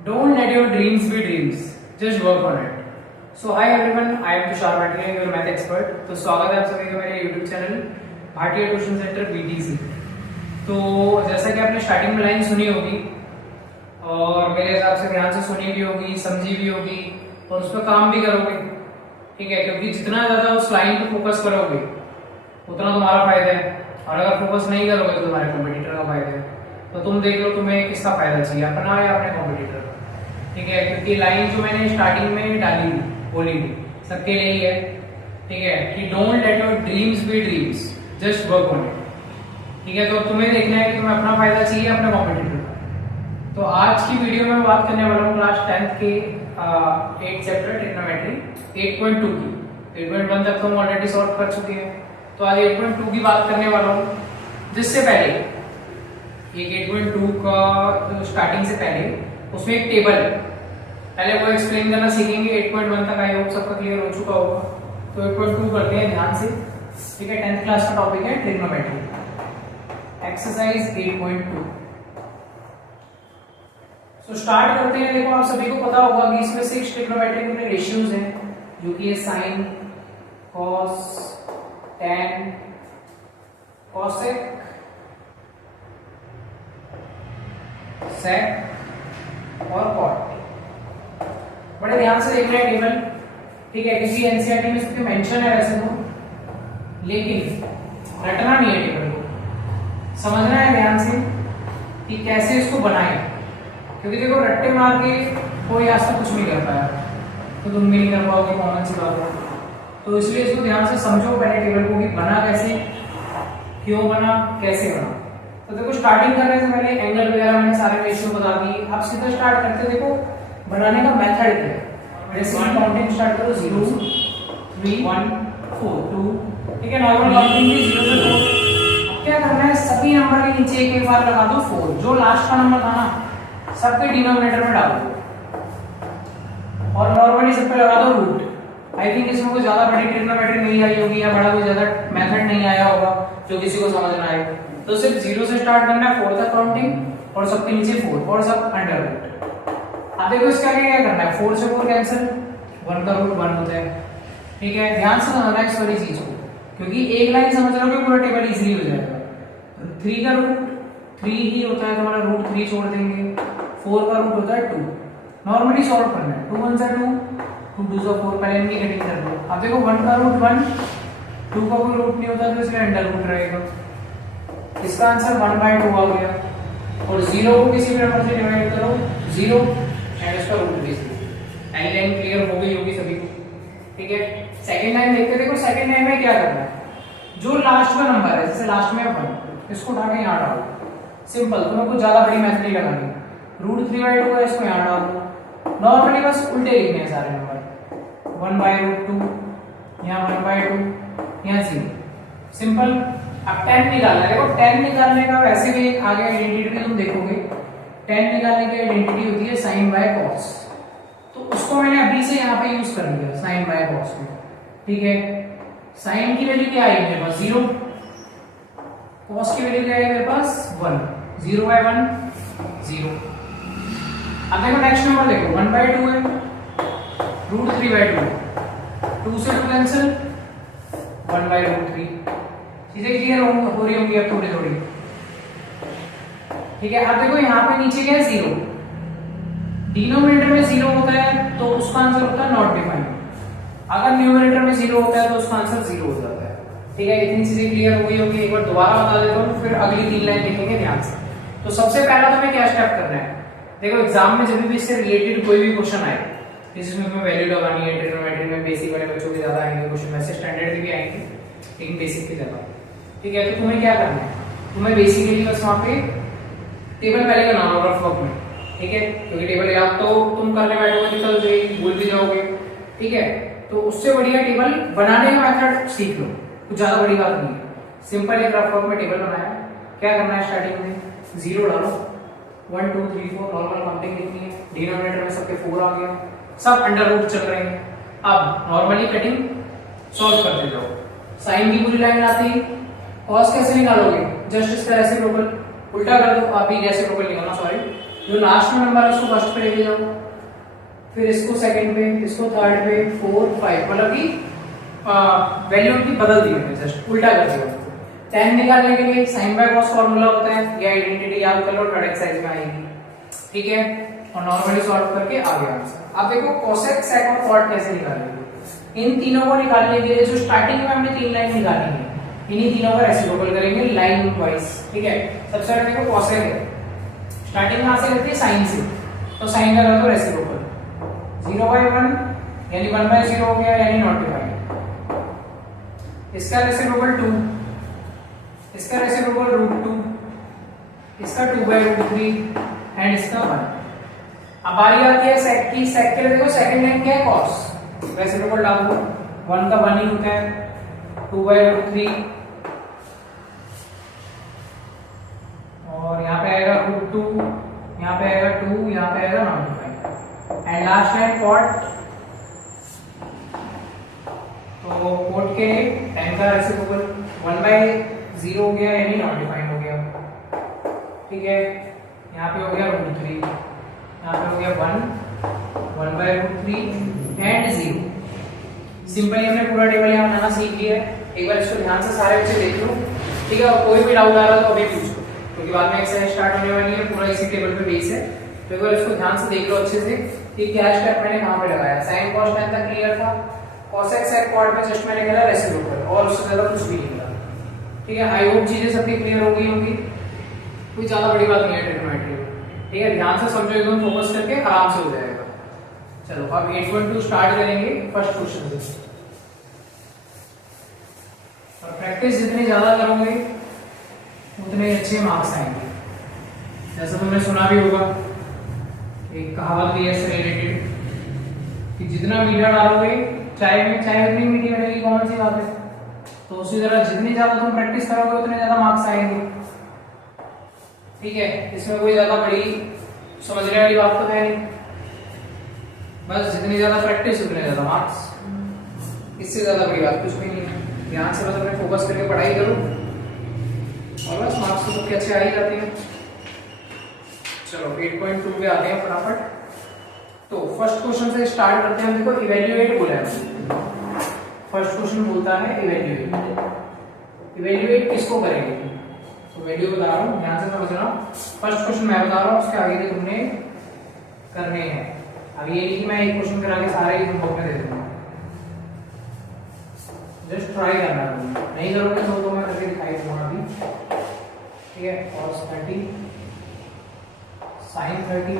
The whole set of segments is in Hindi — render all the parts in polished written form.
Don't let your dreams be dreams. Just work on it. So hi everyone, I am Tushar Bhatia, your math expert. तो स्वागत है आप सभी का मेरे YouTube channel Bhatia tuition centre BTC। तो जैसा कि आपने स्टार्टिंग में लाइन सुनी होगी और मेरे हिसाब से ध्यान से सुनी भी होगी, समझी भी होगी और उस पर काम भी करोगे, ठीक है? क्योंकि जितना ज्यादा उस लाइन पे फोकस करोगे उतना तुम्हारा फायदा है, और अगर फोकस नहीं करोगे तो तुम्हारे कॉम्पिटिटर का फायदा है। तो तुम देख लो तुम्हें किसका फायदा चाहिए, अपना या अपने कॉम्पिटिटर, ठीक है? क्योंकि लाइन जो मैंने स्टार्टिंग में डाली थी, बोली थी, सबके लिए ही है, ठीक है? कि don't let your dreams be dreams, just work on it, ठीक है? तो तुम्हें देखना है कि तुम्हें अपना फायदा चाहिए, अपने कॉम्पिटिटर का। तो आज की वीडियो में बात करने वाला हूँ क्लास 10th के 8 चैप्टर ट्रिग्नोमेट्री 8.2 की। 8.1 तक तो हम ऑलरेडी सॉल्व कर चुके हैं, तो आज 8.2 की बात करने वाला हूँ। जिससे पहले एक 8.2 का स्टार्टिंग से पहले उसमें एक टेबल है, पहले वो एक्सप्लेन करना सीखेंगे। 8.1 तक आई होप सबका क्लियर हो चुका होगा। तो 8.2 करते हैं ध्यान से, ठीक है? 10th क्लास का टॉपिक है ट्रिग्नोमेट्री, एक्सरसाइज 8.2। तो स्टार्ट करते हैं। देखो आप सभी को पता होगा कि इसमें 6 ट्रिग्नोमेट्री के रेशियोज हैं, जो कि है साइन, कॉस, टैन, कॉसेक, सेक और कॉट। बड़े ध्यान से देखना है टेबल, ठीक है? किसी एनसीईआरटी में इसके मेंशन है वैसे तो, लेकिन रटना नहीं है टेबल को, समझना है ध्यान से कि कैसे इसको बनाएं। क्योंकि देखो रट्टे मार के कोई आज तक कुछ नहीं कर पाया, तो तुम भी नहीं कर पाओगे, कॉमन सी बात है। तो इसलिए इसको ध्यान से समझो पहले टेबल को, कि बना कैसे, क्यों बना, कैसे बना। तो देखो स्टार्टिंग करने से पहले एंगल वगैरह मैंने सारे रेशियो बता दिए। अब सीधा स्टार्ट करते देखो बनाने का मेथड क्या है। जैसे काउंटिंग स्टार्ट करो 0 3 1 4 2, ठीक है? नॉर्मल काउंटिंग भी 0 से 4। क्या करना है, सभी नंबर के नीचे एक बार लगा दो 4। जो लास्ट का नंबर था ना, सबके डिनोमिनेटर में डाल दो और नॉर्मली सब पे लगा दो रूट। आई थिंक इसमें कोई ज्यादा बड़ी ट्रिग्नोमेट्री नहीं आई होगी या बड़ा कोई ज्यादा मेथड नहीं आया होगा जो किसी को समझ में आए। तो सिर्फ 0 से स्टार्ट करना है, 4 तक काउंटिंग और सबके नीचे 4 और सब अंडर रूट। अब देखो इसका क्या करना है, 4 से 4 कैंसिल, 1 का रूट 1 होता है, ठीक है? ध्यान से समझना इस वाली चीज को, क्योंकि एक लाइन समझ रहे हो पूरा टेबल इजीली हो जाएगा। 3 का रूट 3 ही होता है, तुम्हारा रूट 3 छोड़ देंगे। 4 का रूट होता है 2। नॉर्मली सॉल्व करना है, 2 1 से 2 2 2 से 4, पहले इनकी कटिंग कर दो। अब देखो 1 का रूट 1, 2 का कोई रूट नहीं होता तो इसलिए अंडर रूट रहेगा। इसका आंसर 1/2 आ गया। और 0 को किसी भी नंबर से डिवाइड करो 0 एंड इसका रूट भी 0। पहली लाइन क्लियर हो गई होगी सभी को, ठीक है? सेकंड लाइन देखते देखो। सेकंड लाइन में क्या करना है, जो लास्ट का नंबर है, जैसे लास्ट में 1, इसको उठा के यहाँ डालो। सिंपल, तुम्हें कुछ ज्यादा बड़ी मेथड नहीं लगानी। रूट 3/2 है, इसको यहाँ डाल दो। नॉर्मली बस उल्टे लिखने हैं सारे नंबर, 1/√2, यहाँ 1/2, यहाँ 0। सिंपल। अब 10 निकालना है। देखो 10 निकालने का वैसे भी एक आगे आइडेंटिटी तुम देखोगे, 10 निकालने की आइडेंटिटी होती है साइन बाय कॉस। तो उसको मैंने अभी से यहाँ पे यूज कर लिया, साइन बाय कॉस में, ठीक है? साइन की वैल्यू क्या आई मेरे पास 0, कॉस की वैल्यू क्या आई मेरे पास 1, 0/1 0। अब देखो नेक्स्ट नंबर देखो 1/2 है, रूट 3/2, 2 से 2 कैंसिल, 1/√3। चीजें क्लियर हो रही होंगी अब थोड़ी थोड़ी, ठीक है? अब देखो यहाँ पे नीचे क्या है 0, डिनोमिनेटर में 0 होता है तो उसका आंसर होता है नॉट डिफाइंड। अगर न्यूमरेटर में 0 होता है तो उसका आंसर 0 हो जाता है, ठीक है? इतनी चीजें क्लियर हो गई होगी। एक बार दोबारा बता देता हूँ, फिर अगली 3 लाइन लिखेंगे ध्यान से। तो सबसे पहला तुम्हें क्या स्टेप करना है, देखो एग्जाम में जब भी इससे रिलेटेड कोई भी क्वेश्चन आए, जिसमें तुम्हें वैल्यू लगानी है, ट्रिग्नोमेट्री में बेसिक वाले बच्चों के ज्यादा आएंगे क्वेश्चन, वैसे स्टैंडर्ड के भी आएंगे लेकिन बेसिक के ज्यादा, ठीक है? तो तुम्हें क्या करना है, तुम्हें बेसिकली बस वहां पे टेबल पहले बनाना होगा रफ वर्क में, ठीक है? क्योंकि टेबल याद तो तुम करने बैठोगे तो कल भूल भी जाओगे, ठीक है? तो उससे बढ़िया टेबल बनाने का मेथड सीख लो, कुछ ज्यादा बड़ी बात नहीं है। सिंपल एक रफ वर्क में टेबल बनाया, क्या करना है, स्टार्टिंग में 0 डालो, 1 2 3 4 नॉर्मल काउंटिंग लिखनी है। डिनोमिनेटर में सबके 4 आ गया, सब अंडर रूट चल रहे हैं। अब नॉर्मली कटिंग सॉल्व करते जाओ, साइन की पूरी लाइन आती है। कॉस कैसे निकालोगे, जस्ट इसका रेसिप्रोकल उल्टा कर दो, आप ही रेसिप्रोकल निकालना, सॉरी जो लास्ट में नंबर है उसको फर्स्ट पे लेके जाओ, फिर इसको सेकंड पे, इसको थर्ड पे, 4 5, मतलब कि वैल्यू उनकी बदल दी है, जस्ट उल्टा कर दिया। 10 निकालने के लिए साइन बाय कॉस फार्मूला होता है, ये आइडेंटिटी याद कर लो, थर्ड एक्सरसाइज में आएगी, ठीक है। और नॉर्मली सॉल्व करके आ गया आंसर। अब देखो कोसेक, सेक और कॉट कैसे निकालेंगे। इन तीनों को निकालने के लिए जो स्टार्टिंग में हमने 3 लाइन निकाली है, इन्हीं तीनों का रेसिप्रोकल करेंगे लाइन वाइज, ठीक है। सबसे पहले देखो कोसेक है, स्टार्टिंग कहां से करती है, साइन से, तो साइन का कर दो रेसिप्रोकल, 0/1 यानी 1/0 हो गया, यानी नॉट डिवाइड। इसका रेसिप्रोकल 2, इसका रेसिप्रोकल √2, इसका 2/√3 एंड इसका 1। अब बारी आती है सेक की। सेक के लिए देखो सेकंड लाइन क्या है, cos, रेसिप्रोकल डाल दो, 1 का 1 ही होता है, 2/√3 और यहाँ पे आएगा √2, यहाँ पे आएगा 2, यहाँ पे आएगा not divide and last line cot. तो कोट के 10 का रेसिप्रोकल 1/0 हो गया, यानी नॉट डिफाइंड हो गया, ठीक है। यहाँ पे हो गया √3, यहाँ पे हो गया 1/√3 एंड 0। सिंपली हमने पूरा टेबल यहाँ बनाना सीख लिया है। एक बार इसको ध्यान से सारे बच्चे देख लो, ठीक है। और कोई भी डाउट आ रहा है तो अभी पूछो, क्योंकि बाद में एक्सरसाइज स्टार्ट होने वाली है, पूरा इसी टेबल पे बेस है। तो एक बार इसको ध्यान से देख लो अच्छे से कि क्या स्टेप मैंने कहाँ पे लगाया। साइन कॉस 10 तक क्लियर था, कोसेक सेक कॉट में जस्ट मैंने करा रेसिप्रोकल, और उससे ज्यादा कुछ भी नहीं करा, ठीक है। आई होप चीजें सबकी क्लियर हो गई होंगी, कोई ज्यादा बड़ी बात नहीं है ट्रिग्नोमेट्री, ठीक है। ध्यान से समझो, एकदम फोकस करके आराम से हो जाएगा। चलो अब 8.2 स्टार्ट करेंगे फर्स्ट क्वेश्चन से। और प्रैक्टिस जितनी ज्यादा करोगे उतने अच्छे मार्क्स आएंगे। जैसा तुमने सुना भी होगा, एक कहावत भी है इससे रिलेटेड कि जितना मीठा डालोगे चाय में, चाय उतनी मीठी बनेगी, कौन सी बात है। तो उसी तरह जितनी ज्यादा तुम प्रैक्टिस करोगे उतने ज्यादा मार्क्स आएंगे, ठीक है। इसमें कोई ज्यादा बड़ी समझने वाली बात तो है नहीं, बस जितनी ज्यादा प्रैक्टिस उतने ज्यादा मार्क्स, इससे ज्यादा बड़ी बात कुछ भी नहीं है। ध्यान से बस अपने फोकस करके पढ़ाई करो और बस मार्क्स तो सबके अच्छे आ ही जाते हैं। चलो 8.2 पे आते हैं फटाफट। तो फर्स्ट क्वेश्चन से स्टार्ट करते हैं। देखो इवेल्युएट बोला है, फर्स्ट क्वेश्चन बोलता है इवेल्युएट। इवेल्युएट किसको करेंगे, तो वैल्यू बता रहा हूँ, ध्यान से समझना। फर्स्ट क्वेश्चन मैं बता रहा हूँ, उसके आगे के तुमने करने हैं। अब ये नहीं कि मैं एक क्वेश्चन करा के सारे ही तुम बुक में दे दूंगा, जस्ट ट्राई करना है, नहीं करोगे तो मैं करके दिखाई दूंगा अभी, ठीक है। cos 30 sin 30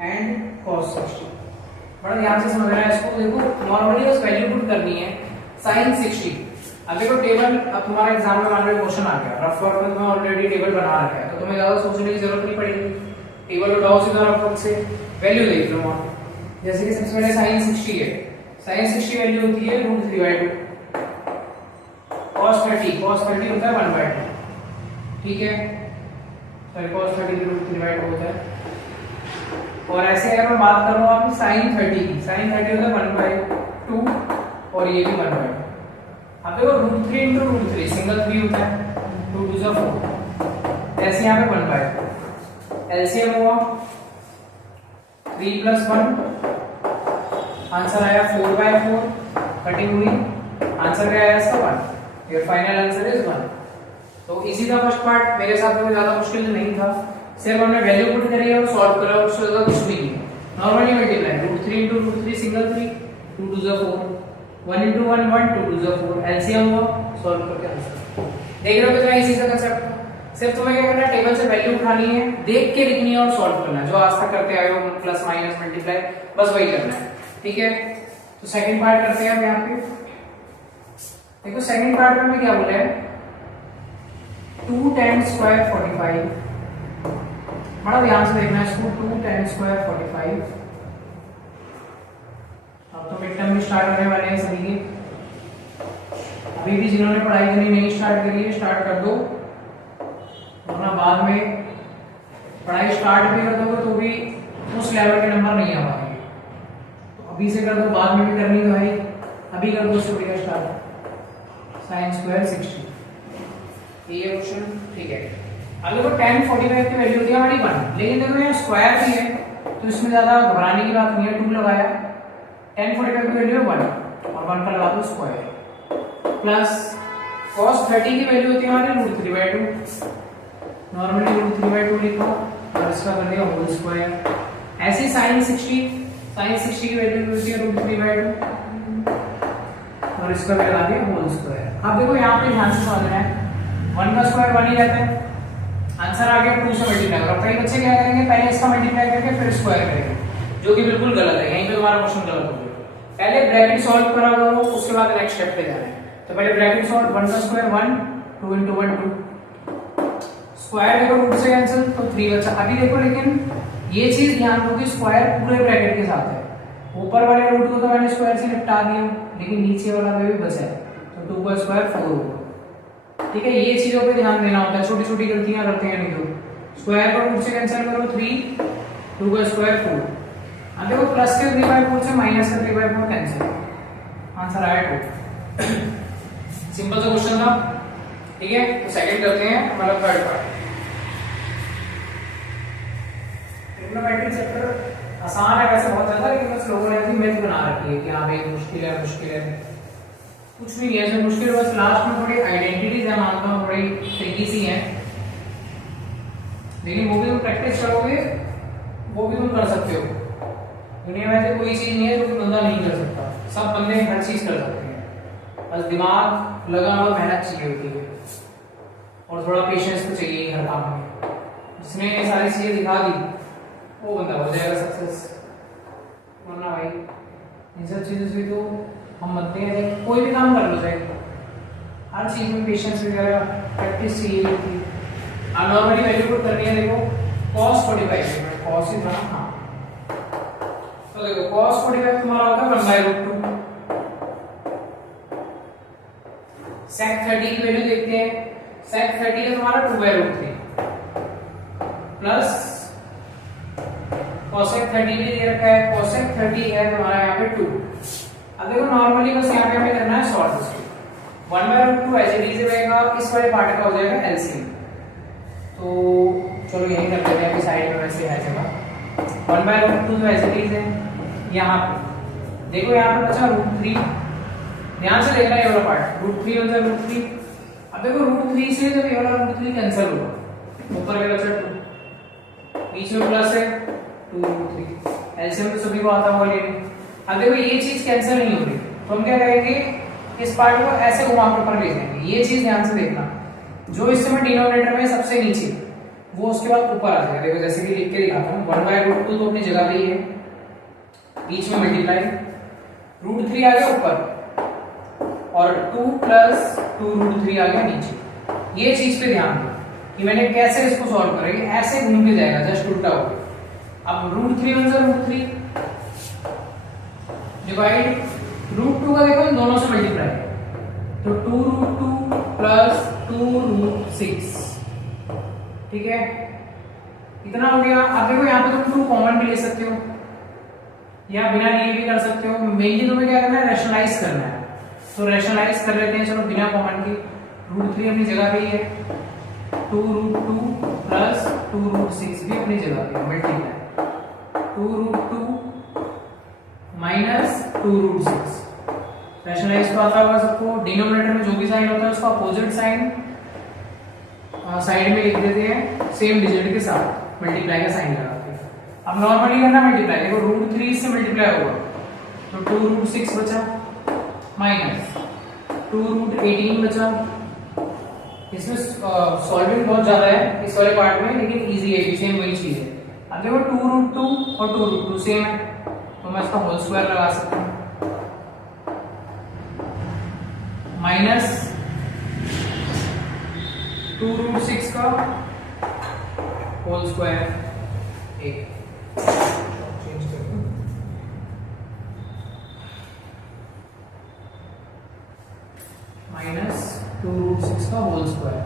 and cos 60। बड़ा ध्यान से समझना है इसको। देखो नॉर्मली बस वैल्यू पुट करनी है, sin 60। अब देखो टेबल, अब तुम्हारा एग्जाम में मान लो क्वेश्चन आ गया, रफ वर्क में तुम्हें ऑलरेडी टेबल बना रखा है, तो तुम्हें ज्यादा सोचने की जरूरत नहीं पड़ेगी, टेबल उठाओ सीधा रफ वर्क से, वैल्यू देख लो वहां। जैसे कि सबसे पहले sin 60 है, sin 60 वैल्यू होती है √3/2, cos 30 होता है 1/2, ठीक है। सॉरी cos 30 √3/2 होता है। और ऐसे अगर मैं बात करूं आप sin 30 की, sin 30 होता है 1/2 और ये भी 1/2। अब देखो √3 × √3 सिंगल 3 होता है, 2 2 जा 4, ऐसे यहाँ पे 1/2 एलसीएम हुआ 3 + 1, आंसर आया 4/4, कटिंग हुई, आंसर क्या आया इसका 1, योर फाइनल आंसर इज 1। तो इजी था फर्स्ट पार्ट, मेरे साथ में ज्यादा मुश्किल नहीं था, सिर्फ हमने वैल्यू पुट करी है और सॉल्व करा, उससे ज्यादा कुछ भी नहीं। नॉर्मली मल्टीप्लाई √3 × √3 सिंगल 3, 2 2 जा 4, 1 × 1 1, 2 2 जा 4, एलसीएम हुआ, सॉल्व करके आंसर। देख रहे हो कितना इजी सा कांसेप्ट। सिर्फ तुम्हें क्या करना है, टेबल से वैल्यू उठानी है, देख के लिखनी है और सॉल्व करना है, जो आज तक करते आए हो, प्लस माइनस मल्टीप्लाई, बस वही करना है, ठीक है। तो सेकंड पार्ट करते हैं अब यहाँ पे। देखो सेकंड पार्ट में क्या बोला है, 2 tan² 45। बड़ा ध्यान से देखना है इसको, 2 tan² 45। अब तो मिड टर्म भी स्टार्ट होने वाले हैं सभी के, अभी भी जिन्होंने पढ़ाई करनी नहीं स्टार्ट करी है स्टार्ट कर दो, वरना बाद में पढ़ाई स्टार्ट भी कर दोगे तो भी उस लेवल के नंबर नहीं आ पाएंगे। तो अभी से कर दो, बाद में भी करनी तो है, अभी कर दो स्टूडियो स्टार्ट। sin² 60 ये क्वेश्चन, ठीक है। अब देखो tan 45 की वैल्यू होती है हमारी 1, लेकिन देखो यहाँ स्क्वायर भी है तो इसमें ज्यादा घबराने की बात नहीं है। 2 लगाया, tan 45 की वैल्यू है 1 और 1 का लगा दो स्क्वायर, प्लस cos 30 की वैल्यू होती है हमारी √3/2, नॉर्मली √3/2 लिखो और इसका कर दिया होल स्क्वायर। ऐसे sin 60 की वैल्यू होती है √3/2 और इसका भी लगा दिया होल स्क्वायर। अब देखो यहाँ पे ध्यान से समझना है, 1 का स्क्वायर 1 ही रहता है, आंसर आ गया 2 से मल्टीप्लाई करो। कई बच्चे क्या करेंगे, पहले इसका मल्टीप्लाई करके फिर स्क्वायर करेंगे, जो कि बिल्कुल गलत है। यहीं पे तुम्हारा क्वेश्चन गलत हो गया। पहले ब्रैकेट सॉल्व करा करो, उसके बाद नेक्स्ट स्टेप पे जाना है। तो पहले ब्रैकेट सॉल्व, 1 का स्क्वायर 1, 2 × 1 2, स्क्वायर देखो रूट से कैंसिल तो 3 बचा। अभी देखो लेकिन ये चीज ध्यान दो कि स्क्वायर पूरे ब्रैकेट के साथ है, ऊपर वाले रूट को तो मैंने स्क्वायर से निपटा दिया, लेकिन नीचे वाला भी बचा है, तो 2 का स्क्वायर 4 होगा। ठीक है, ये चीजों पे ध्यान देना होता है, छोटी छोटी गलतियां करते हैं नहीं तो। स्क्वायर को रूट से कैंसिल करो 3, 2 का स्क्वायर 4। अब देखो प्लस के 3/4 से माइनस का 3/4 कैंसिल, आंसर आया 2। सिंपल सा क्वेश्चन था। ठीक है, तो सेकंड करते हैं, मतलब थर्ड पार्ट। ट्रिग्नोमेट्री चैप्टर आसान है वैसे बहुत ज्यादा, लेकिन बस लोगों ने ऐसी मैथ बना रखी है कि हाँ भाई मुश्किल है। कुछ भी नहीं है इसमें मुश्किल, बस लास्ट में थोड़ी आइडेंटिटीज है, मानता हूँ थोड़ी ट्रिकी सी है, लेकिन वो भी तुम प्रैक्टिस करोगे वो भी तुम कर सकते हो। दुनिया में ऐसी कोई चीज नहीं है जो कोई बंदा नहीं कर सकता, सब बंदे हर चीज कर सकते हैं, बस दिमाग लगा और मेहनत चाहिए होती है और थोड़ा पेशेंस तो चाहिए हर काम में। जिसने ये सारी चीजें दिखा दी वो बंदा हो जाएगा सक्सेस, वरना भाई इन सब चीजों से तो हम बनते हैं। कोई भी काम कर लो चाहे, हर चीज में पेशेंस वगैरह प्रैक्टिस चाहिए होती है। अब नॉर्मली वैल्यू पुट करनी है, देखो cos 45 है, cos ही था हाँ, तो देखो cos 45 तुम्हारा होता है 1/√2। sec 30 की वैल्यू देखते हैं, sec 30 है तुम्हारा 2/√3 प्लस cosec 30 भी दे रखा है, cosec 30 है तुम्हारा यहाँ पे 2। अब देखो नॉर्मली बस यहाँ पे हमें करना है सॉल्व इसको, 1/√2 ऐसे भी से रहेगा, इस वाले पार्ट का हो जाएगा एलसीएम। तो चलो यही कर लेते हैं, अभी साइड में वैसे है जगह 1/√2 तो ऐसे भी है। यहाँ पे देखो यहाँ पे बचा √3, ध्यान से देखना ये वाला पार्ट, √3 हो जाए √3। अब देखो √3 से जब ये वाला √3 कैंसिल होगा, ऊपर का बचा 2, बीच में प्लस है 2√3, एलसीएम तो सभी को आता होगा लेने। अब देखो ये चीज कैंसिल नहीं हो रही, तो हम क्या करेंगे, इस पार्ट को ऐसे घुमा के ऊपर ले जाएंगे। ये चीज ध्यान से देखना, जो इस समय डिनोमिनेटर में सबसे नीचे वो उसके बाद ऊपर आ जाएगा। देखो जैसे कि लिख के दिखाता हूँ, 1/√2 तो अपनी जगह पे ही है, बीच में मल्टीप्लाई, √3 आ गया ऊपर और 2 + 2√3 आ गया नीचे। ये चीज पे ध्यान दो कि मैंने कैसे इसको सॉल्व करेंगे, ऐसे घूम के जाएगा जस्ट उल्टा हो गया। अब √3 × √3 डिवाइड, √2 का देखो इन दोनों से मल्टीप्लाई, तो 2√2 + 2√6, ठीक है, इतना हो गया। अब देखो यहाँ पे तुम 2 कॉमन भी ले सकते हो या बिना लिए भी कर सकते हो, मेनली तुम्हें क्या करना है, रैशनलाइज करना है। तो रैशनलाइज कर लेते हैं, चलो बिना कॉमन के, √3 अपनी जगह पे ही है, 2√2 + 2√6 भी अपनी जगह पे है, मल्टीप्लाई 2√2 - 2√6। रैशनलाइज तो आता होगा सबको, डिनोमिनेटर में जो भी साइन होता है उसका अपोजिट साइन साइड में लिख देते हैं, सेम डिजिट के साथ मल्टीप्लाई का साइन लगाते हैं। अब नॉर्मली करना मल्टीप्लाई, देखो √3 से मल्टीप्लाई होगा तो 2√6 बचा, माइनस 2√18 बचा। इसमें सॉल्विंग बहुत ज्यादा है इस वाले पार्ट में, लेकिन इजी है, सेम वही चीज है। अब देखो 2√2 और 2√2 सेम है, तो मैं इसका होल स्क्वायर लगा सकता हूँ, माइनस 2√6 का होल स्क्वायर, एक चेंज कर दूं, माइनस 2√6 का होल स्क्वायर,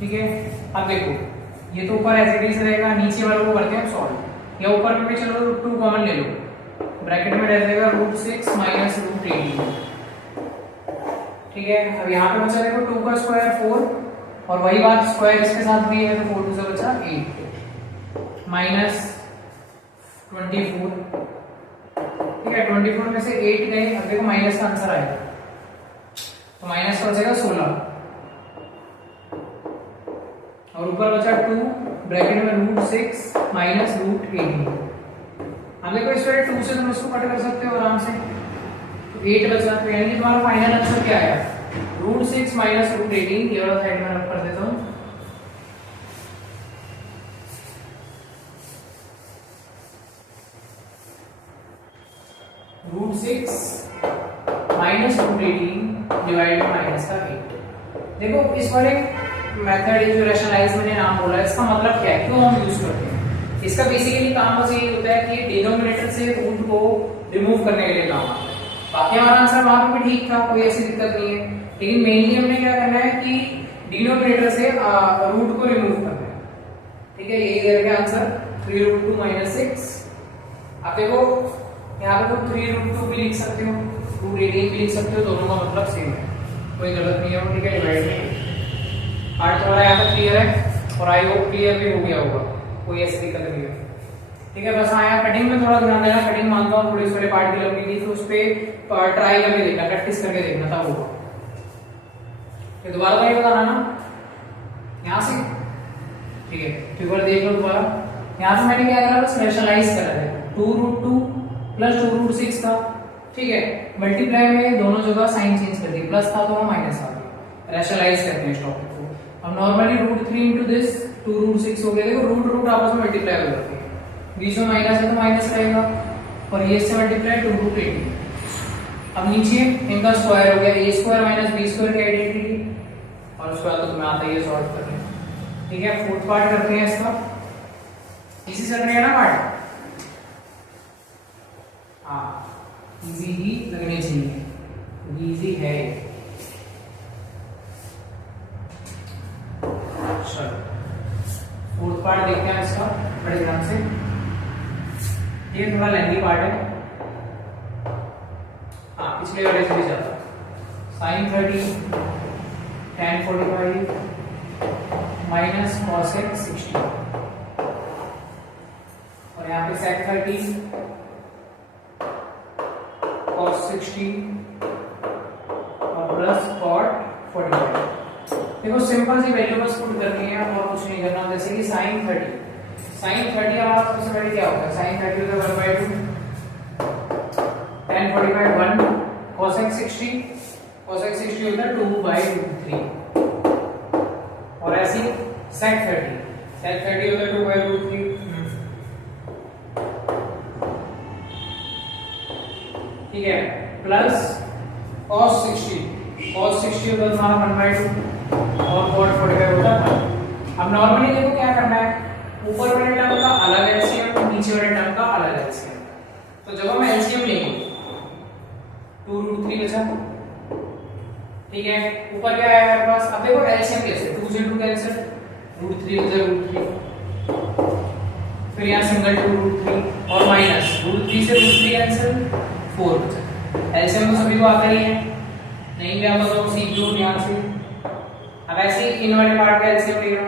ठीक है। अब देखो ये तो ऊपर ऐसे ही रहेगा, नीचे वालों को करते हैं सॉल्व, या ऊपर में भी चलो √2 कॉमन ले लो, ब्रैकेट में रह जाएगा √6 - √18, ठीक है। अब यहाँ पे बचा देखो 2 का स्क्वायर 4 और वही बात स्क्वायर इसके साथ भी है, तो 4 2 से बचा 8 माइनस 24। ठीक है, 24 में से 8 गए, अब देखो माइनस का आंसर आएगा, तो माइनस का बचेगा 16 और ऊपर बचा 2 ब्रैकेट में √6 माइनस √18। अब देखो इस वजह 2 से तुम इसको कट कर सकते हो आराम से, तो 8 बचा, तो यानी कि तुम्हारा फाइनल आंसर क्या आया, √6 माइनस √18। ये वाला साइड में रख कर देता हूं, √6 माइनस √18 डिवाइडेड माइनस का 8। देखो इस वाले मेथड जो रैशनलाइज मैंने नाम बोला है, इसका मतलब क्या है, क्यों हम यूज करते हैं। इसका बेसिकली काम बस यही होता है कि डिनोमिनेटर से रूट को रिमूव करने के लिए काम आता है। बाकी हमारा आंसर वहां पे भी ठीक था, कोई ऐसी दिक्कत नहीं है, लेकिन मेनली हमने क्या करना है कि डिनोमिनेटर से रूट को रिमूव करना है। ठीक है, यही रहेगा आंसर 3√2 माइनस 6। अब देखो यहाँ पे तो 3√2 भी लिख सकते हो, √18 भी लिख सकते हो, दोनों का मतलब सेम है, कोई गलत नहीं है वो। ठीक है, डिवाइड में पार्ट थोड़ा यहाँ तक क्लियर है और आई होप क्लियर भी हो गया होगा, कोई ऐसी दिक्कत नहीं है। ठीक है, बस हाँ यहाँ कटिंग में थोड़ा ध्यान देना, कटिंग मानता हूँ थोड़ी इस वाले पार्ट की लंबी थी, तो उस पर ट्राई करके देखना, प्रैक्टिस करके देखना था होगा। तो दोबारा वही बताना ना यहाँ से, ठीक है, फिगर देख लो दोबारा। यहाँ से मैंने क्या करा, बस रैशनलाइज करा है, 2√2 प्लस 2√6 था। ठीक है, मल्टीप्लाई में दोनों जगह साइन चेंज कर दी, प्लस था तो माइनस आ गया। रैशनलाइज करते हैं इस टॉपिक को। अब नॉर्मली √3 इंटू दिस 2√6 हो गया, देखो रूट आपस में मल्टीप्लाई हो जाती है, बीच में माइनस है तो माइनस रहेगा, और ये से मल्टीप्लाई 2√18। अब नीचे इनका स्क्वायर हो गया, a² माइनस b² की आइडेंटिटी, और उसके बाद तो तुम्हें आता ही है सॉल्व करने। ठीक है, फोर्थ पार्ट करते हैं इसका, इसी चल रही है ना पार्ट, हाँ इजी ही लगने चाहिए, इजी है। चलो फोर्थ पार्ट देखते हैं इसका बड़े ध्यान से, ये थोड़ा लेंथी पार्ट है, हाँ पिछले वाले से भी ज्यादा। sin 30 tan 45 माइनस cosec 60, और यहाँ पे sec 30 cos 60 और प्लस cot 45। देखो सिंपल सी वैल्यू बस पुट करनी है और कुछ नहीं करना। जैसे कि sin 30 हमारा सबसे पहले क्या होगा, sin 30 होता है 1/2, tan 45 1, cosec 60 होता है 2/√3, और ऐसी sec 30 होता है 2/√3। ठीक है, प्लस cos 60 होता है तुम्हारा 1/2, और cot 45 होता है 1। अब नॉर्मली देखो क्या करना है, ऊपर वाले टर्म का अलग एलसीएम, नीचे वाले टर्म का अलग एलसीएम। तो जब हम एलसीएम लेंगे 2√3 बचा, ठीक है, ऊपर क्या है हमारे पास। अब देखो एलसीएम कैसे, 2 से 2 कैंसिल, √3 हो जाए √3, फिर यहाँ सिंगल 2√3 और माइनस √3 से √3 कैंसिल, 4 बचा। एलसीएम तो सभी को आता ही है, नहीं भी आता तो सीख लो ध्यान से। अब ऐसे ही इन वाले पार्ट का एलसीएम लेगा,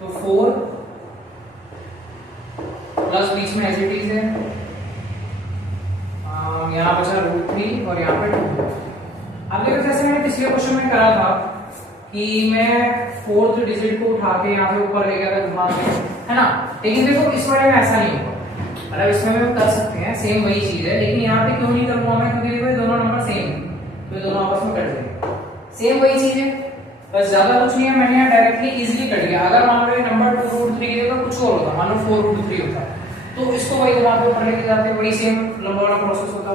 तो 4 प्लस बीच में एज इट इज है, यहाँ बचा √3 और यहाँ पे 2। अब देखो जैसे मैंने पिछले क्वेश्चन में करा था कि मैं 4th डिजिट को उठा के यहाँ से ऊपर ले गया था घुमा के, है ना, लेकिन देखो इस वाले में ऐसा नहीं होगा। मतलब इसमें हम कर सकते हैं, सेम वही चीज है, लेकिन यहाँ पे क्यों नहीं करूंगा मैं, क्योंकि देखो ये दोनों नंबर सेम है, तो दोनों आपस में कट जाएंगे, सेम वही चीज है, बस ज्यादा कुछ नहीं है। मैंने यहाँ डायरेक्टली इजीली कट गया। अगर मान लो नंबर 2√3 की जगह कुछ और होता, मान लो 4√3 होता, तो इसको वही घुमा के ऊपर लेके जाते, वही सेम लंबा वाला प्रोसेस होता।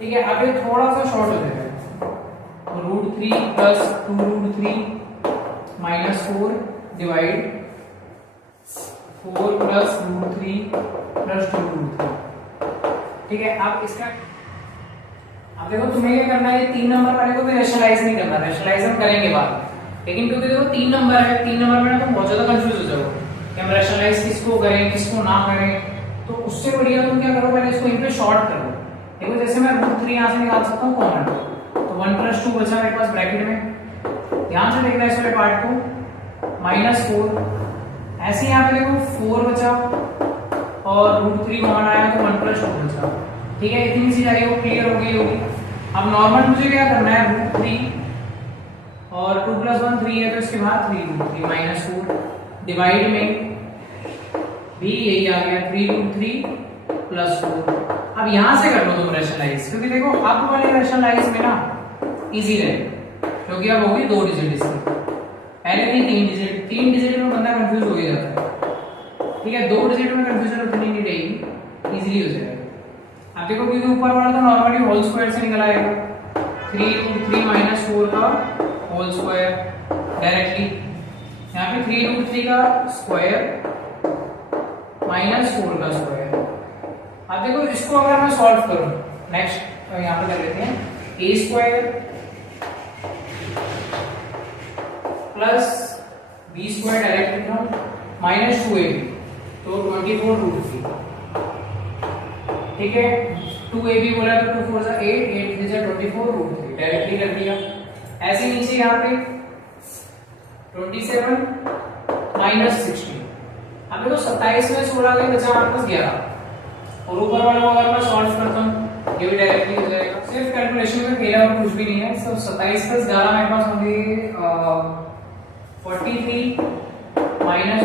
ठीक है, अब ये थोड़ा सा शॉर्ट हो जाएगा, √3 plus 2√3 minus 4 divide 4 plus √3 plus 2√3। ठीक है, अब इसका अब देखो तुम्हें क्या करना है, 3 नंबर वाले को भी रैशनलाइज नहीं करना, रैशनलाइज हम करेंगे बाद में, लेकिन क्योंकि देखो 3 नंबर है, 3 नंबर में तुम बहुत ज्यादा कंफ्यूज हो जाओगे कि हम रैशनलाइज किसको करें किसको ना करें। तो उससे बढ़िया तुम क्या करो, पहले इसको इन पे शॉर्ट कर लो। देखो जैसे मैं √3 यहाँ से निकाल सकता हूँ कॉमन, तो 1 + 2 बचा मेरे पास ब्रैकेट में। ध्यान से देखना इस वाले पार्ट को, -4। ऐसे यहाँ पे देखो 4 बचा और √3 कॉमन आया तो 1 + 2 बचा। ठीक है, इतनी सी जाएगी वो क्लियर हो गई होगी। अब नॉर्मल मुझे क्या करना है, √3 और 2 + 1 3 है तो इसके बाद 3 √3 -4 डिवाइड में भी यही आ गया 3 √3 + 4। अब यहां से कर लो तुम रैशनलाइज, क्योंकि देखो अब वाले रैशनलाइज में ना इजी है, क्योंकि अब होगी 2 डिजिट इसकी, पहले थी 3 डिजिट। 3 डिजिट में बंदा कंफ्यूज हो ही जाता है। ठीक है, 2 डिजिट में कंफ्यूजन उतनी नहीं रहेगी, इजीली हो जाएगा। अब देखो क्योंकि ऊपर वाला तो नॉर्मली होल स्क्वायर से निकल आएगा, 3 √3 - 4 का होल स्क्वायर डायरेक्टली। यहाँ पे 3 √3 का स्क्वायर -4 का स्क्वायर। अब देखो इसको अगर मैं सॉल्व करूं, नेक्स्ट तो यहाँ पे कर लेते हैं a² + b² डायरेक्ट लिख रहा हूं -2ab तो 24 √3। ठीक है, 2ab बोला तो 2 4 8 8 3 24 √3 डायरेक्टली कर दिया। ऐसे नीचे यहाँ पे 27 -16। अब देखो 27 में 16 गए बचा हमारे पास 11 और ऊपर वाला अगर मैं सॉल्व करता हूँ ये भी डायरेक्टली हो जाएगा। सिर्फ कैलकुलेशन में खेला और कुछ भी नहीं है। तो 27 + 11 मेरे पास होंगे 43 -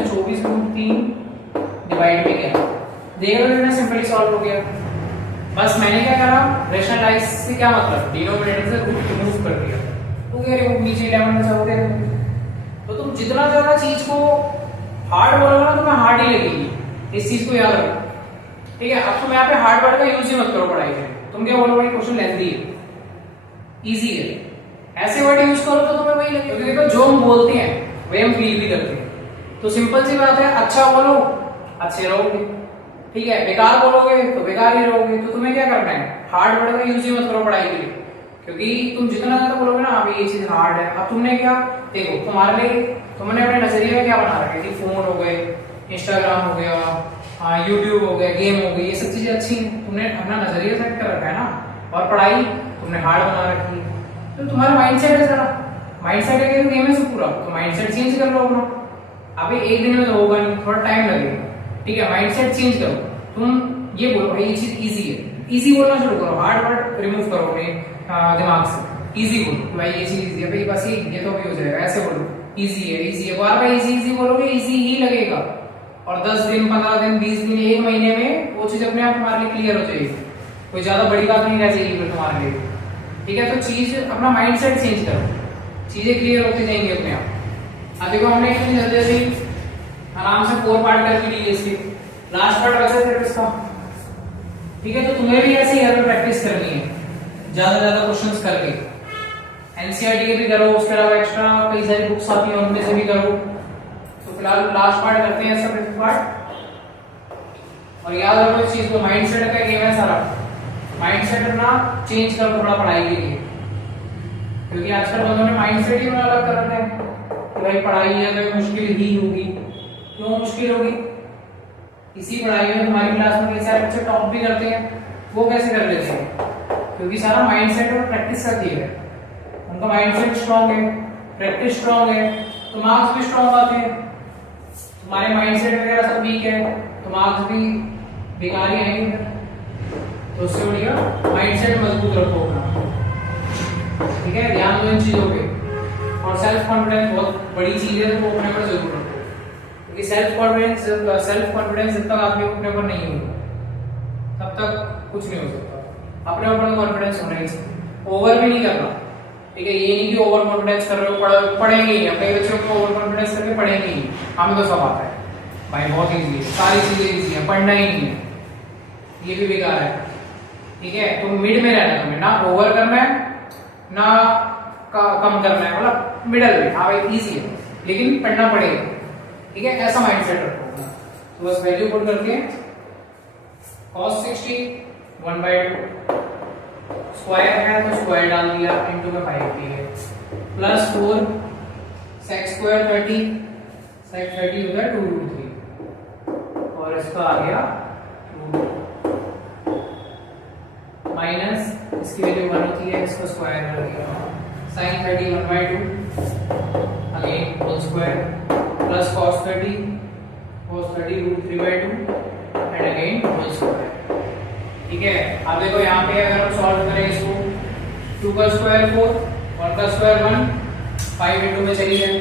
24 √3 डिवाइड में 11। देख लो कितना सिंपली सॉल्व हो गया। बस मैंने क्या करा, रैशनलाइज से क्या मतलब, डिनोमिनेटर से रूट रिमूव कर दिया। तो कह रहे हो नीचे 11 बचाओगे, तो तुम जितना ज्यादा चीज को हार्ड बोलोगे ना तो मैं हार्ड ही लगेगी, इस चीज को याद रखो। ठीक है, अब तुम यहाँ पे हार्ड वर्ड का यूज ही मत करो पढ़ाई में। तुम क्या बोलोगे, क्वेश्चन लेंथी है, इजी है, ऐसे वर्ड यूज करो तो तुम्हें वही लगेगा। क्योंकि देखो जो हम बोलते हैं वही हम फील भी करते हैं। तो सिंपल सी बात है, अच्छा बोलो अच्छे रहोगे, ठीक है, बेकार बोलोगे तो बेकार ही रहोगे। तो तुम्हें क्या करना है, हार्ड वर्ड का यूज ही मत करो पढ़ाई के लिए, क्योंकि तुम जितना ज्यादा बोलोगे ना अभी ये चीज हार्ड है। अब तुमने क्या देखो, तुम्हारे लिए तुमने अपने नजरिए में क्या बना रखे, फोन हो गए, इंस्टाग्राम हो गया, यूट्यूब हो गया, गेम हो गई, ये सब चीजें अच्छी हैं, तुमने अपना नजरिया सेट कर रखा है ना। और पढ़ाई तुमने हार्ड बना रखी है, तो तुम्हारा माइंडसेट है, जरा माइंडसेट है कि गेम है सब पूरा, तो माइंडसेट चेंज कर लो अपना। अभी एक दिन में तो होगा नहीं, थोड़ा टाइम लगेगा। ठीक है, माइंडसेट चेंज करो। तुम ये बोलो भाई ये चीज इजी है, इजी बोलना शुरू करो, हार्ड वर्ड रिमूव करो अपने दिमाग से। इजी बोलो भाई ये चीज इजी है, भाई बस ये तो भी हो जाएगा, ऐसे बोलो इजी है, इजी है, बार बार इजी इजी बोलोगे इजी ही लगेगा। और 10 दिन 15 दिन 20 दिन 1 महीने में वो चीज अपने आप तुम्हारे लिए क्लियर हो जाएगी। कोई ज्यादा बड़ी बात नहीं रह जाएगी फिर तुम्हारे लिए। ठीक है, तो चीज अपना माइंडसेट चेंज करो, चीजें क्लियर होती जाएंगी अपने आप। अब देखो हमने इतनी जल्दी जल्दी आराम से 4 पार्ट करके लिए इसके, लास्ट पार्ट बचा फिर इसका। ठीक है, तो तुम्हें भी ऐसे ही प्रैक्टिस करनी है, ज्यादा ज्यादा क्वेश्चंस करके। एनसीईआरटी के भी करो, उसके अलावा एक्स्ट्रा कई सारी बुक्स आती हैं उनमें से भी करो। तो फिलहाल लास्ट पार्ट करते हैं, ऐसा पार्ट। और याद रखो इस चीज को, माइंडसेट का गेम है सारा, माइंडसेट अपना चेंज करो थोड़ा पढ़ाई के लिए, क्योंकि आजकल बंदों ने माइंडसेट ही अलग कर रखा है कि भाई पढ़ाई है तो मुश्किल ही होगी। क्यों मुश्किल होगी, इसी पढ़ाई में हमारी क्लास में कई सारे बच्चे टॉप भी करते हैं, वो कैसे कर लेते हैं, क्योंकि सारा माइंडसेट और प्रैक्टिस का खेल है। उनका माइंडसेट स्ट्रांग है, प्रैक्टिस स्ट्रांग है, तो मार्क्स भी स्ट्रांग आते हैं। तुम्हारे माइंडसेट वगैरह सब वीक है तो मार्क्स भी बेकार ही आएंगे। तो उससे बढ़िया माइंडसेट मजबूत रखो अपना। ठीक है, ध्यान दो इन चीजों पे। और सेल्फ कॉन्फिडेंस बहुत बड़ी चीज है, तो वो अपने पर जरूर रखो, क्योंकि सेल्फ कॉन्फिडेंस जब तक आपके अपने ऊपर नहीं होगा तब तक कुछ नहीं हो सकता। अपने ऊपर कॉन्फिडेंस होना ही चाहिए, ओवर भी नहीं करना। ठीक है, ये नहीं कि ओवर कॉन्फिडेंस कर रहे हो पढ़ेंगे ही, अपने बच्चों को ओवर कॉन्फिडेंस करके पढ़ेंगे ही, हमें तो सब आता है भाई, बहुत इजी है, सारी चीजें इजी है, पढ़ना ही नहीं है, ये भी बेकार है। ठीक है, तो मिड में रहना, तुम्हें ना ओवर करना है ना कम करना है, मतलब मिडल में। हाँ भाई इजी है लेकिन पढ़ना पड़ेगा। ठीक है, ऐसा माइंडसेट रखो। तो बस वैल्यू पुट करके cos 60 1/2 स्क्वायर है तो स्क्वायर डाल दिया, इनटू में 5 है, प्लस 4 sec स्क्वायर 30 sec 30 होता है 2√3 और इसका आ गया 2 माइनस इसकी वैल्यू 1 होती है, इसका स्क्वायर कर दिया sin 30 1/2 again whole square plus cos 30 √3/2 and again whole square. ठीक है, अब देखो यहाँ पे अगर हम सॉल्व करें इसको, 2 का स्क्वायर 4, 1 का स्क्वायर 1, 5 इंटू में चली जाए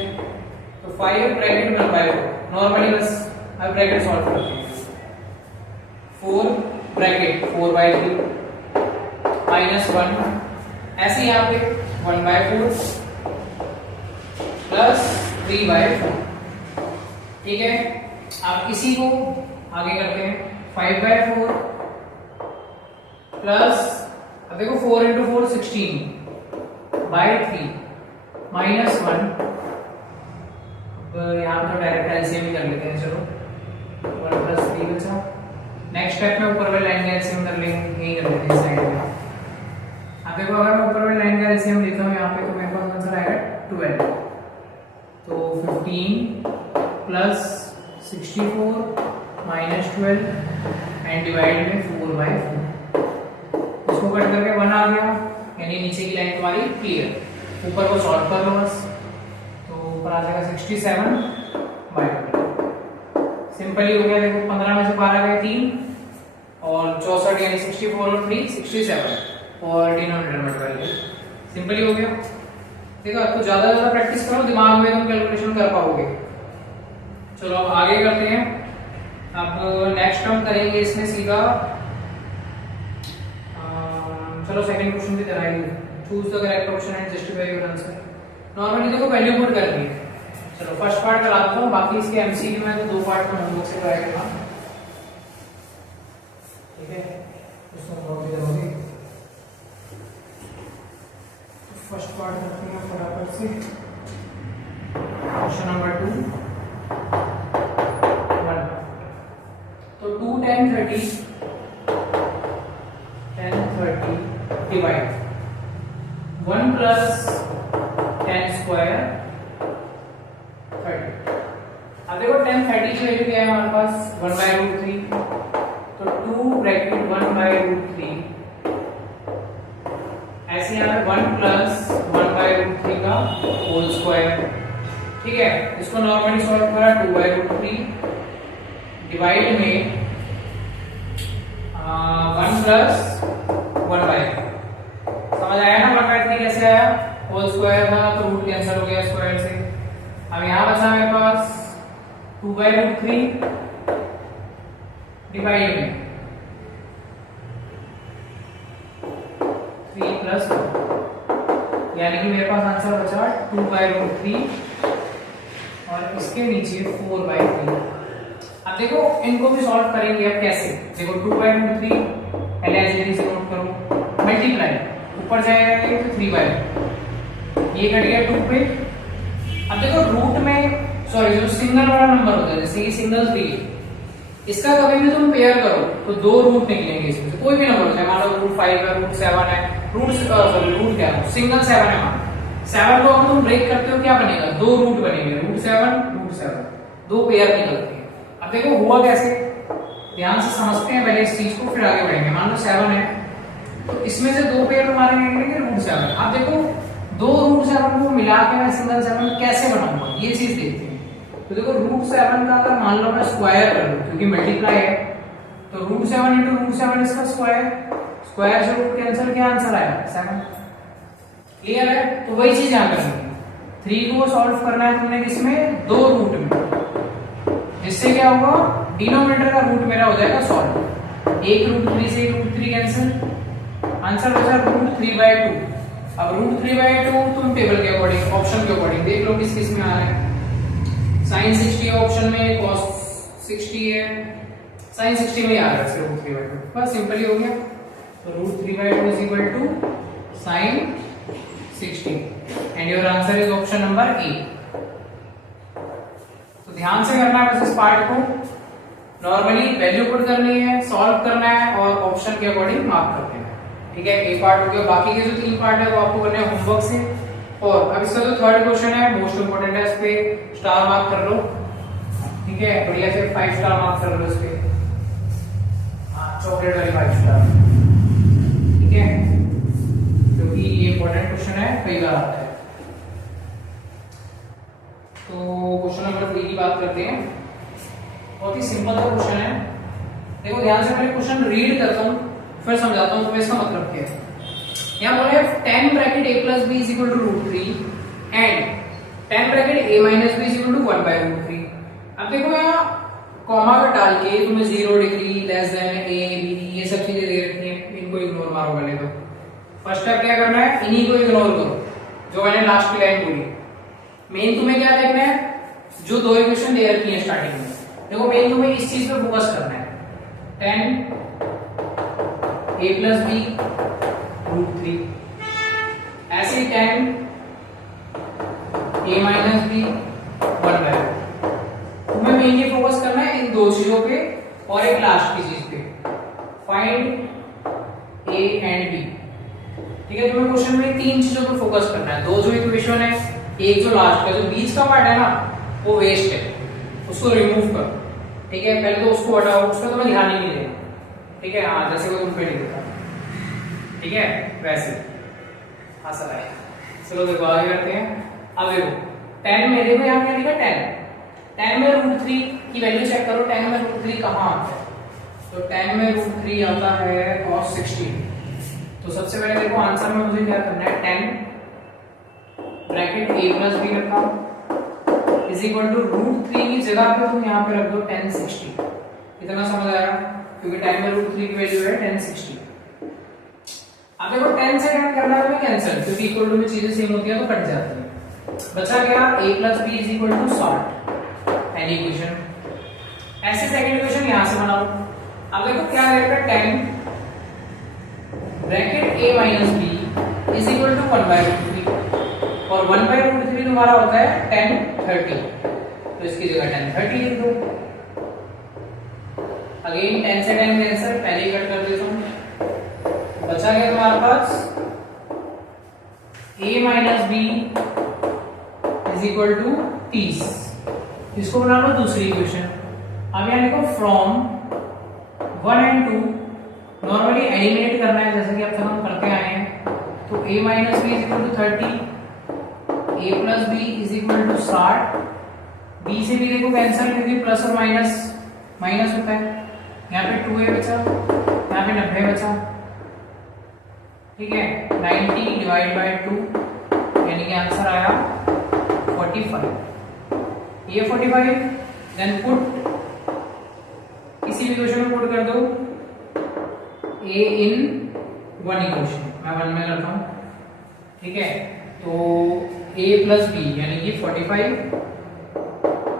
तो 5 ब्रैकेट 1/4 नॉर्मली बस अब ब्रैकेट सॉल्व करते हैं। 4 ब्रैकेट 4/3 -1 ऐसे यहाँ पे 1/4 प्लस 3/4। ठीक है, आप इसी को आगे करते हैं 5/4 प्लस, अब देखो 4 इंटू 4 16/3 -1। अब यहाँ तो डायरेक्ट एलसीएम ही कर लेते हैं, चलो 1 प्लस 3 बचा। नेक्स्ट स्टेप में ऊपर वाली लाइन का एलसीएम कर लेंगे, यही कर लेते हैं साइड में। अब देखो अगर मैं ऊपर वाली लाइन का एलसीएम लिखता हूँ यहाँ पे तो मेरे पास आंसर आएगा 12। तो 15 प्लस 64 -12 एंड डिवाइड में 4/4। इसको कट करके 1 आ गया, यानी नीचे की लाइन तुम्हारी क्लियर। ऊपर को सॉल्व कर लो बस, तो ऊपर आ जाएगा 67/12। सिंपली हो गया। देखो 15 में से 12 गए 3 और 64 यानी 64 और 3 67 और डिनोमिनेटर में 12। सिंपली हो गया। देखो अब तो ज्यादा प्रैक्टिस करो, दिमाग में तुम कैलकुलेशन कर पाओगे। चलो अब आगे करते हैं। अब नेक्स्ट हम करेंगे इसमें सीधा, चलो सेकंड क्वेश्चन की तरह ही, choose the correct option and justify your answer. Normally देखो वैल्यू पुट करनी है। चलो फर्स्ट पार्ट कराता हूँ, बाकी इसके एमसीक्यू में तो 2 पार्ट में होमवर्क से कराएगा। ठीक है, उसको नोट भी करोगे। फर्स्ट पार्ट करते हैं फटाफट से। Question number 2 1। तो 2 10 30 डिवाइड 1 प्लस 10 स्क्वायर 30। अब देखो 10 30 की वैल्यू क्या है हमारे पास 1/√3। तो 2 ब्रैकेट 1/√3 ऐसे यहाँ 1 प्लस 1/√3 का होल स्क्वायर। ठीक है, इसको नॉर्मली सॉल्व करा 2/√3 डिवाइड में 1 प्लस 1/3। समझ आया ना 1/3 कैसे आया? होल स्क्वायर था तो रूट कैंसिल हो गया स्क्वायर से। अब यहां बचा मेरे पास 2/√3 डिवाइड में 3 प्लस 1, यानी कि मेरे पास आंसर बचा 2/√3 और इसके नीचे 4/3। अब देखो इनको भी सॉल्व करेंगे। अब कैसे? देखो 2/√3 पहले ऐसे से नोट करो, मल्टीप्लाई ऊपर जाएगा ये तो 3/2, ये कट गया 2 पे। अब देखो रूट में सॉरी जो सिंगल वाला नंबर होता है, जैसे ये सिंगल 3, इसका कभी भी तुम पेयर करो तो 2 रूट निकलेंगे इसमें से, कोई भी नंबर हो चाहे मान लो √5 है, √7 है, रूट क्या है, सिंगल 7 है। मान 7 को अगर तुम ब्रेक करते हो क्या बनेगा? 2 रूट बनेंगे, √7 2 पेयर निकलते हैं। अब देखो हुआ कैसे, ध्यान से समझते हैं पहले इस चीज को, फिर आगे बढ़ेंगे। मान लो 7 है तो इसमें से 2 पेयर हमारे निकलेंगे √7। अब देखो 2 √7 को मिला के मैं सिंगल 7 कैसे बनाऊंगा, ये चीज देखते हैं। तो देखो √7 का अगर मान लो मैं स्क्वायर कर लूं, क्योंकि मल्टीप्लाई है, तो √7 इंटू √7 इसका स्क्वायर, स्क्वायर से रूट कैंसिल, क्या आंसर आएगा 7। क्लियर है? तो वही चीज यहां करनी है। 3 को सॉल्व करना है तुमने किसमें? 2 रूट में, जिससे क्या होगा डिनोमिनेटर का रूट मेरा हो जाएगा सॉल्व। 1 √3 से 1 √3 कैंसिल, आंसर बचा √3/2। अब √3/2 तुम टेबल के अकॉर्डिंग, ऑप्शन के अकॉर्डिंग देख लो किस किस में आ रहा है। sin 60 है ऑप्शन में, cos 60 है, sin 60 में आ रहा है सिर्फ √3/2। बस सिंपली हो गया। तो √3/2 is equal to sin 60 and your answer is option number A. तो ध्यान से करना है बस इस पार्ट को। नॉर्मली वैल्यू पुट करनी है, सॉल्व करना है और ऑप्शन के अकॉर्डिंग मार्क करते हैं। ठीक है, ए पार्ट हो गया। बाकी के जो 3 पार्ट है वो आपको करने हैं होमवर्क से। और अब इसका जो थर्ड क्वेश्चन है मोस्ट इंपोर्टेंट है, इस पे स्टार मार्क कर लो। ठीक है, बढ़िया से 5 स्टार मार्क कर लो इस पे। हाँ, चॉकलेट वाली 5 स्टार। ठीक है, क्योंकि ये इंपॉर्टेंट क्वेश्चन है, कई बार आता है। तो तो क्वेश्चन नंबर 3 की बात करते हैं। बहुत ही सिंपल सा क्वेश्चन है। देखो ध्यान से पहले क्वेश्चन रीड करता हूँ फिर समझाता हूँ तुम्हें इसका मतलब क्या है। यहाँ बोला है 10 bracket a plus b is equal to √3 and 10 bracket a minus b is equal to 1 by √3। अब देखो यहाँ कॉमा का डाल के तुम्हें 0 degree less than a b ये सब चीजें दे रखी हैं, इनको इग्नोर मारो पहले तो। फर्स्ट स्टेप क्या करना है, इन्हीं को इग्नोर करो जो मैंने लास्ट की लाइन बोली। मेन तुम्हें क्या देखना है, जो दो इक्वेशन दे रखी है स्टार्टिंग में। देखो मेन तुम्हें इस चीज पे फोकस करना है, 10 a plus b √3 ऐसे 10 a minus b 1 by तुम्हें मेनली फोकस करना है इन दो चीजों पे और एक लास्ट की चीज पे, फाइंड a एंड b। ठीक है, तुम्हें क्वेश्चन में तीन चीजों पे फोकस करना है। दो जो इक्वेशन है, एक जो लास्ट का, जो बीच का पार्ट है ना वो वेस्ट है, उसको रिमूव करो। ठीक है, पहले तो उसको हटाओ, उसमें तुम्हें ध्यान ही नहीं देना। ठीक है, हाँ जैसे कोई तुम पे नहीं देता, ठीक है वैसे। हाँ सर आए, चलो देखो आगे करते हैं। अब देखो 10 में देखो यहाँ क्या लिखा 10 में √3 की वैल्यू चेक करो। 10 में √3 कहाँ आता है, तो 10 में √3 आता है cos 16। तो सबसे पहले देखो आंसर में मुझे क्या करना है, 10 ब्रैकेट a plus b रखा इज इक्वल टू √3 की जगह पे तुम यहाँ पे रख दो 1060। इतना समझ आया, क्योंकि 10 में √3 की वैल्यू है 1060। अब देखो 10 से क्या करना है तुम्हें, कैंसिल, क्योंकि इक्वल टू में चीजें सेम होती है तो कट जाती है। बचा क्या, a plus b is equal to 60, पहली इक्वेशन। ऐसे सेकंड इक्वेशन यहां से बनाओ। अब देखो क्या रहेगा, 10 bracket a minus b is equal to 1 by √3 और 1 by √3 तुम्हारा होता है 1030, तो इसकी जगह 1030 लिख दो। अगेन 10 से 10 कैंसिल, पहले ही कट कर देता हूं। बचा गया तुम्हारे पास a minus b is equal to 30। इसको बना लो दूसरी इक्वेशन। अब यहाँ देखो फ्रॉम 1 and 2 नॉर्मली एलिमिनेट करना है, जैसे कि अब तक हम करते आए हैं। तो a minus b is equal to 30, a plus b is equal to 60। b से भी देखो कैंसिल, क्योंकि प्लस और माइनस माइनस होता है। यहाँ पे 2a बचा, यहाँ पे 90 बचा। ठीक है, 90 डिवाइड बाय 2 यानी कि आंसर आया 45। ये 45 देन पुट किसी भी इक्वेशन में पुट कर दो a इन वन इक्वेशन, मैं वन में करता हूं। ठीक है, तो a प्लस b यानी कि 45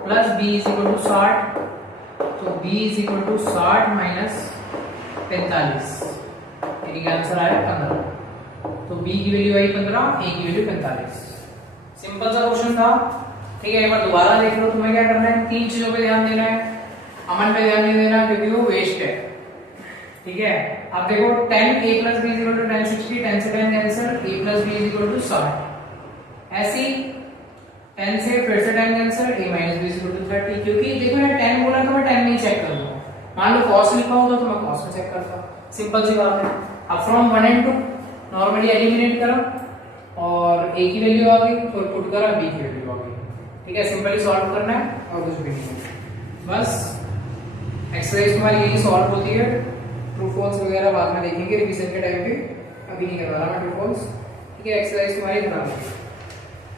plus b is equal to 60, तो b is equal to 60 minus 45 यानी कि आंसर आया 15। तो b की वैल्यू आई 15, a की वैल्यू 45। सिंपल सा क्वेश्चन था। ठीक है, एक बार दोबारा देख लो। तुम्हें क्या करना है, तीन चीजों पे ध्यान देना है, अमन पे ध्यान नहीं देना क्योंकि वो वेस्ट है। ठीक है, अब देखो 10 a plus b is equal to 1060, 10 से 10 cancel, a plus b is equal to 60। ऐसी 10 से फिर से 10 cancel, a minus b is equal to 30। क्योंकि देखो यार 10 बोला तो मैं 10 नहीं चेक करूंगा, मान लो cos लिखा होगा तो मैं cos में चेक करता। सिंपल सी बात है। अब फ्रॉम 1 and 2 नॉर्मली एलिमिनेट करो और a की वैल्यू आ गई तो पुट करा, b की वैल्यू आ गई। ठीक है, सिंपली सॉल्व करना है और कुछ भी नहीं। बस एक्सरसाइज तुम्हारी यही सॉल्व होती है। ट्रू फॉल्स वगैरह बाद में देखेंगे रिवीजन के टाइम पे, अभी नहीं करवा रहा मैं ट्रू फॉल्स। ठीक है, एक्सरसाइज तुम्हारी खराब है,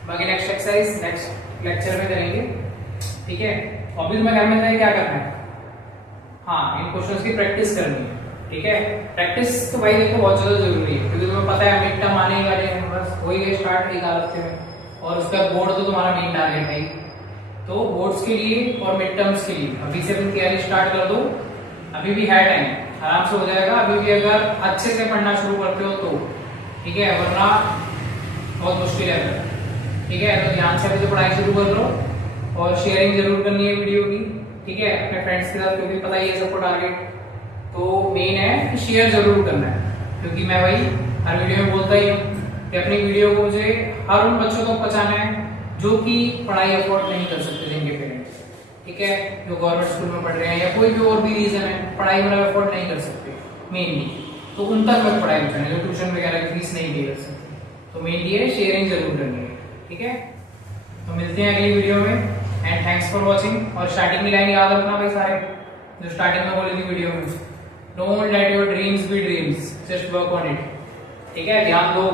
बाकी नेक्स्ट एक्सरसाइज नेक्स्ट लेक्चर में करेंगे। ठीक है, अभी तुम्हें घर में क्या करना है, हाँ इन क्वेश्चंस की प्रैक्टिस करनी है। ठीक है, प्रैक्टिस तो भाई देखो बहुत ज्यादा जरूरी है, क्योंकि तुम्हें पता है मिड टर्म आने वाले हैं, बस हो ही गए स्टार्ट एक हफ्ते में, और उसका बोर्ड तो तुम्हारा मेन टारगेट है। तो बोर्ड्स के लिए और मिड टर्म्स के लिए अभी से अपनी तैयारी स्टार्ट कर दो। अभी भी है टाइम, आराम से हो जाएगा। अभी भी अगर अच्छे से पढ़ना शुरू करते हो तो ठीक है, वरना बहुत मुश्किल है। ठीक है, तो ध्यान से अभी से पढ़ाई शुरू कर लो और शेयरिंग जरूर करनी है वीडियो की। ठीक है, अपने फ्रेंड्स के साथ, क्योंकि पता ही है सबको टारगेट तो मेन है कि शेयर जरूर करना है। क्योंकि मैं वही हर वीडियो में बोलता ही हूँ कि अपनी वीडियो को मुझे हर उन बच्चों तक पहुंचाना है जो कि पढ़ाई अफोर्ड नहीं कर सकते, जिनके पेरेंट्स ठीक है जो गवर्नमेंट स्कूल में पढ़ रहे हैं या कोई भी और भी रीजन है पढ़ाई वाला अफोर्ड नहीं कर सकते मेनली, तो उन तक मैं पढ़ाई पहुंचानी, जो ट्यूशन वगैरह की फीस नहीं दे सकते। तो मेनली है शेयरिंग जरूर करनी है। ठीक है, तो मिलते हैं अगली वीडियो में एंड थैंक्स फॉर वॉचिंग। और स्टार्टिंग की लाइन याद रखना भाई सारे, जो स्टार्टिंग में बोली थी वीडियो में, don't let your dreams be dreams, just work on it. ठीक है, ध्यान दो।